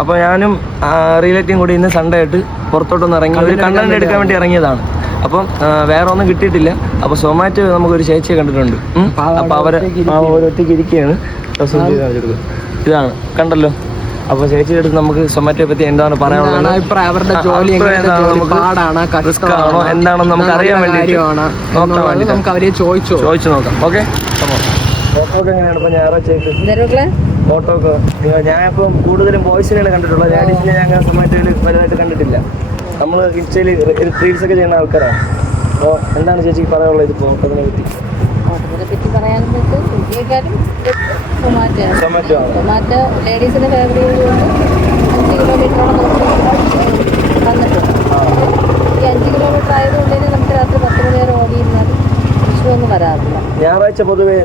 അപ്പോൾ ഞാനും റിലേറ്റീവും കൂടി ഇന്ന് സൺഡേ ആയിട്ട് പുറത്തോട്ടൊന്ന് ഇറങ്ങി ഒരു കണ്ടന്റ് എടുക്കാൻ വേണ്ടി ഇറങ്ങിയതാണ്. അപ്പം വേറെ ഒന്നും കിട്ടിയിട്ടില്ല. അപ്പോൾ സൊമാറ്റോ നമുക്കൊരു ചേച്ചിയെ കണ്ടിട്ടുണ്ട്. അപ്പോൾ അവരെ ഒറ്റയ്ക്ക് ഇരിക്കുകയാണ്. ഇതാണ് കണ്ടല്ലോ. അപ്പോൾ ചേച്ചിയുടെ അടുത്ത് നമുക്ക് സൊമാറ്റോയെ പറ്റി എന്താണ് പറയാനുള്ളത്, അവരുടെ ജോലി റിസ്ക്കാണോ എന്താണെന്ന് നമുക്ക് അറിയാൻ വേണ്ടി നോക്കാൻ വേണ്ടി നമുക്ക് അവരെ ചോദിച്ചു നോക്കാം. ഓക്കെ, ഓട്ടോക്ക് എങ്ങനെയാണ് ഇപ്പോൾ ഞായറാഴ്ച ഓട്ടോക്ക്? ഞാനിപ്പം കൂടുതലും ബോയ്സിനെയാണ് കണ്ടിട്ടുള്ളത്. ലേഡീസിനെ ഞാൻ സൊമാറ്റോയിൽ വലുതായിട്ട് കണ്ടിട്ടില്ല. നമ്മൾ ഇൻസ്റ്റയിൽ റീൽസൊക്കെ ചെയ്യുന്ന ആൾക്കാരാണ്. അപ്പോൾ എന്താണ് ചേച്ചിക്ക് പറയാനുള്ളത് ഇതിപ്പോൾ ഓട്ടോനെ പറ്റി? ഓട്ടത്തിനെ പറ്റി പറയാനുള്ളത് സ്വിഗ്ഗിയെക്കാളും സൊമാറ്റോ ലേഡീസിന് ഫേവർ ചെയ്തുകൊണ്ട് 5 കിലോമീറ്ററോളം നമുക്ക് വന്നിട്ടുണ്ട്. ഈ 5 കിലോമീറ്റർ ആയതുകൊണ്ട് തന്നെ നമുക്ക് രാത്രി 10 മണി വരെ ഓടിയിരുന്നാൽ പ്രശ്നമൊന്നും വരാറില്ല. ഞായറാഴ്ച പൊതുവേ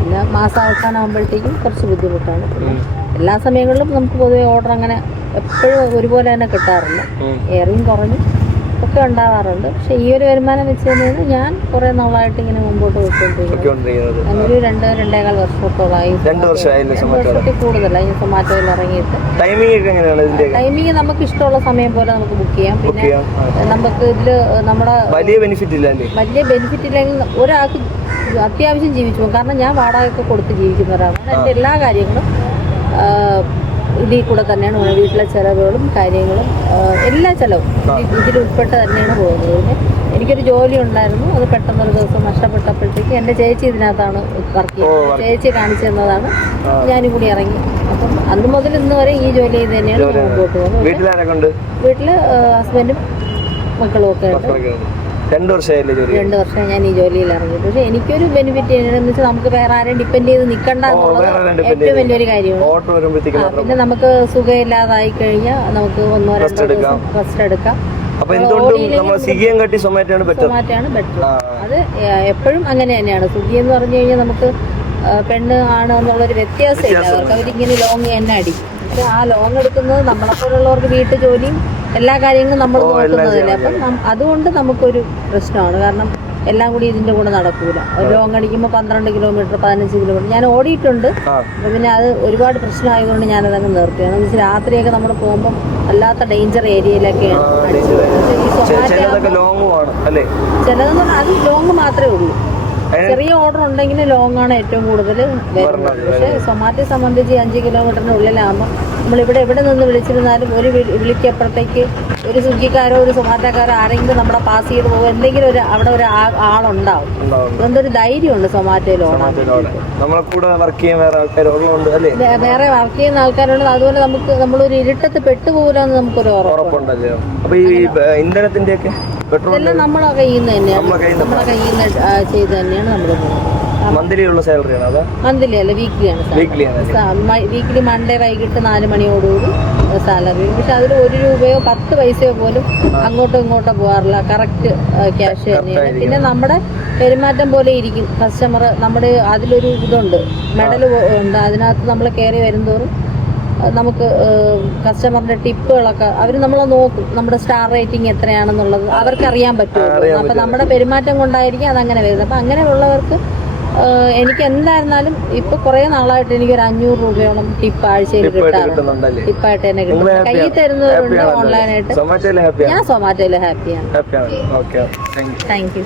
പിന്നെ മാസം അവസാനമാകുമ്പോഴത്തേക്കും കുറച്ച് ബുദ്ധിമുട്ടാണ്. പിന്നെ എല്ലാ സമയങ്ങളിലും നമുക്ക് പൊതുവെ ഓർഡർ അങ്ങനെ എപ്പോഴും ഒരുപോലെ തന്നെ കിട്ടാറില്ല. ഏറെയും കുറഞ്ഞും ഒക്കെ ഉണ്ടാവാറുണ്ട്. പക്ഷെ ഈ ഒരു വരുമാനം വെച്ച് കഴിഞ്ഞാൽ ഞാൻ കുറേ നാളായിട്ട് ഇങ്ങനെ മുമ്പോട്ട് പോയിക്കൊണ്ടിരിക്കുന്നത്. അങ്ങനൊരു 2-2.25 വർഷത്തോളമായി. 2 വർഷത്തിൽ കൂടുതലായി സൊമാറ്റോയിൽ ഇറങ്ങിയിട്ട്. ടൈമിങ് നമുക്ക് ഇഷ്ടമുള്ള സമയം പോലെ നമുക്ക് ബുക്ക് ചെയ്യാം. പിന്നെ നമുക്ക് ഇതിൽ നമ്മുടെ വലിയ ബെനിഫിറ്റ് ഇല്ലെങ്കിൽ ഒരാൾക്ക് അത്യാവശ്യം ജീവിച്ചു പോകും. കാരണം ഞാൻ വാടകയൊക്കെ കൊടുത്ത് ജീവിക്കുന്ന ഒരാളാണ്. എൻ്റെ എല്ലാ കാര്യങ്ങളും ഇതിൽ കൂടെ തന്നെയാണ് പോകുന്നത്. വീട്ടിലെ ചിലവുകളും കാര്യങ്ങളും എല്ലാ ചിലവും ഇതിൽ ഉൾപ്പെട്ട് തന്നെയാണ് പോകുന്നത്. പിന്നെ എനിക്കൊരു ജോലി ഉണ്ടായിരുന്നു, അത് പെട്ടെന്നൊരു ദിവസം നഷ്ടപ്പെട്ടപ്പോഴത്തേക്ക് എൻ്റെ ചേച്ചി ഇതിനകത്താണ് വർക്ക് ചെയ്യുന്നത്. ചേച്ചി കാണിച്ചു തന്നതാണ്, ഞാനും കൂടി ഇറങ്ങി. അപ്പം അന്ന് മുതൽ ഇന്ന് വരെ ഈ ജോലി ചെയ്ത് തന്നെയാണ് മുമ്പോട്ട് പോകുന്നത്. വീട്ടിൽ ഹസ്ബൻഡും മക്കളും ഒക്കെ ഉണ്ട്. 2 വർഷമായി ഞാൻ ഈ ജോലിയിൽ ഇറങ്ങി. പക്ഷെ എനിക്കൊരു ബെനിഫിറ്റ് എന്ന് വെച്ചാൽ നമുക്ക് വേറെ ആരെയും ഡിപ്പെൻഡ് ചെയ്ത് നിൽക്കണ്ട എന്നുള്ളത് ഏറ്റവും വലിയൊരു കാര്യമാണ്. പിന്നെ നമുക്ക് സുഖമില്ലാതായി കഴിഞ്ഞാൽ നമുക്ക് 1-2 ദിവസം റെസ്റ്റ് എടുക്കാം. സൊമാറ്റോയാണ് ബെറ്റർ. അത് എപ്പോഴും അങ്ങനെ തന്നെയാണ്. സ്വിഗ്ഗി എന്ന് പറഞ്ഞു കഴിഞ്ഞാൽ നമുക്ക് പെണ്ണ് ആണ് എന്നുള്ളൊരു വ്യത്യാസമില്ല. അവരിങ്ങനെ ലോങ് തന്നെ അടിക്കും. പക്ഷെ ആ ലോങ് എടുക്കുന്നത് നമ്മളെപ്പോലുള്ളവർക്ക് വീട്ടു ജോലിയും എല്ലാ കാര്യങ്ങളും നമ്മൾ നോക്കുന്നതല്ലേ. അപ്പം അതുകൊണ്ട് നമുക്കൊരു പ്രശ്നമാണ്. കാരണം എല്ലാം കൂടി ഇതിൻ്റെ കൂടെ നടക്കൂല. ലോങ് അടിക്കുമ്പോൾ 12 കിലോമീറ്റർ 15 കിലോമീറ്റർ ഞാൻ ഓടിയിട്ടുണ്ട്. അപ്പം പിന്നെ അത് ഒരുപാട് പ്രശ്നമായതുകൊണ്ട് ഞാനതങ്ങ് നിർത്തിയാണ്. എന്ന് വെച്ചാൽ രാത്രിയൊക്കെ നമ്മൾ പോകുമ്പം അല്ലാത്ത ഡേഞ്ചർ ഏരിയയിലൊക്കെയാണ് അടിച്ചത്. ഈ ചിലതെന്ന് പറഞ്ഞാൽ അത് ലോങ് മാത്രമേ ഉള്ളൂ. ചെറിയ ഓർഡർ ഉണ്ടെങ്കിൽ ലോങ് ആണ് ഏറ്റവും കൂടുതൽ വരുന്നത്. പക്ഷേ സൊമാറ്റോയെ സംബന്ധിച്ച് 5 കിലോമീറ്ററിനുള്ളിലാകുമ്പോൾ നമ്മളിവിടെ എവിടെ നിന്ന് വിളിച്ചിരുന്നാലും ഒരു വിളിക്കപ്പുറത്തേക്ക് ഒരു സ്വിഗ്ഗിക്കാരോ ഒരു സൊമാറ്റോക്കാരോ ആരെങ്കിലും നമ്മുടെ പാസ് ചെയ്ത് പോകും. എന്തെങ്കിലും അവിടെ ഒരു ആളുണ്ടാവും. അതുകൊണ്ട് ഒരു ധൈര്യമുണ്ട് സൊമാറ്റോയിൽ ഓടാൻ. വേറെ വർക്ക് ചെയ്യുന്ന ആൾക്കാരുണ്ട്. അതുപോലെ നമുക്ക് നമ്മളൊരു ഇരുട്ടത്ത് പെട്ടുപോകില്ലെന്ന് നമുക്കൊരു ഉറപ്പുണ്ട്. ഇതെല്ലാം നമ്മളെ കയ്യിൽ നിന്ന് തന്നെയാണ്. നമ്മളെ കയ്യിൽ നിന്ന് ചെയ്ത് തന്നെയാണ് നമ്മൾ പോകുന്നത്. മന്ത്ലി അല്ല, വീക്ക്ലിയാണ്. വീക്ക്ലി മൺഡേ വൈകിട്ട് 4 മണിയോടുകൂടി സാലറി. പക്ഷെ അതിൽ 1 രൂപയോ 10 പൈസയോ പോലും അങ്ങോട്ടോ ഇങ്ങോട്ടോ പോകാറില്ല. കറക്റ്റ് ക്യാഷ് തന്നെയാണ്. പിന്നെ നമ്മുടെ പെരുമാറ്റം പോലെ ഇരിക്കും കസ്റ്റമർ. നമ്മുടെ അതിലൊരു ഇതുണ്ട്, മെഡൽ ഉണ്ട്. അതിനകത്ത് നമ്മൾ കയറി വരുന്തോറും നമുക്ക് കസ്റ്റമറിന്റെ ടിപ്പുകളൊക്കെ അവർ നമ്മളെ നോക്കും. നമ്മുടെ സ്റ്റാർ റേറ്റിംഗ് എത്രയാണെന്നുള്ളത് അവർക്കറിയാൻ പറ്റുമല്ലോ. അപ്പം നമ്മുടെ പെരുമാറ്റം കൊണ്ടായിരിക്കും അതങ്ങനെ വരുന്നത്. അപ്പം അങ്ങനെയുള്ളവർക്ക് എനിക്ക് എന്തായിരുന്നാലും ഇപ്പൊ കുറെ നാളായിട്ട് എനിക്കൊരു 500 രൂപയോളം ടിപ്പ് ആഴ്ചയിൽ കിട്ടാറുണ്ട്. ടിപ്പായിട്ട് തന്നെ കിട്ടും. കയ്യിൽ തരുന്നവരുണ്ട് ഓൺലൈനായിട്ട്. ഞാൻ സൊമാറ്റോയിൽ ഹാപ്പിയാണ്. Thank you.